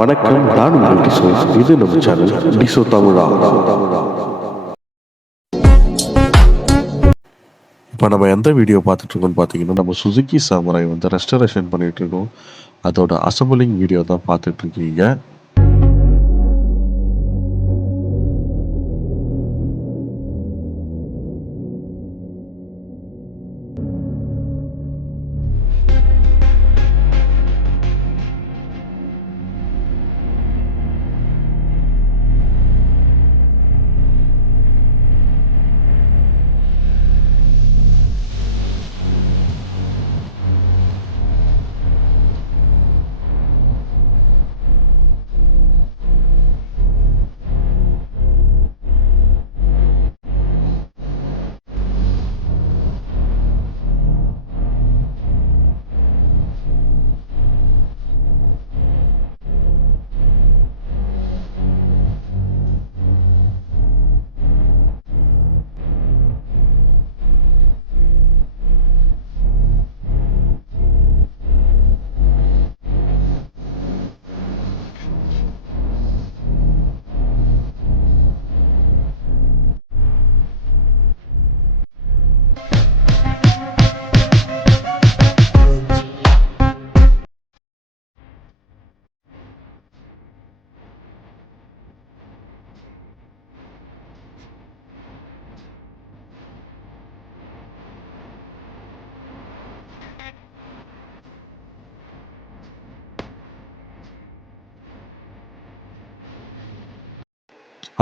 வணக்கம், நான் உங்கள் டிசோ. இது நம்ம சேனல் டிசோ தமிழா. இப்போ நம்ம எந்த வீடியோ பார்த்துட்டு இருக்கோம்னு பார்த்தீங்கன்னா, நம்ம சுசுகி சாமுராய் வந்து ரெஸ்டரேஷன் பண்ணிட்டு இருக்கோம். அதோட அசம்பிளிங் வீடியோ தான் பார்த்துட்டு இருக்கீங்க.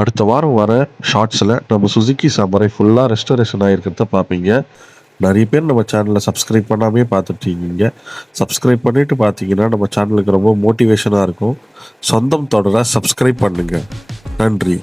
அடுத்த வாரம் வர ஷார்ட்ஸில் நம்ம சுசுகி சாமுராய் ஃபுல்லாக ரெஸ்டரேஷன் ஆகிருக்கிறத பார்ப்பீங்க. நிறைய பேர் நம்ம சேனலை சப்ஸ்கிரைப் பண்ணாமே பார்த்துட்டீங்க. சப்ஸ்கிரைப் பண்ணிவிட்டு பார்த்தீங்கன்னா நம்ம சேனலுக்கு ரொம்ப மோட்டிவேஷனாக இருக்கும். சொந்தம் தொடர சப்ஸ்கிரைப் பண்ணுங்கள். நன்றி.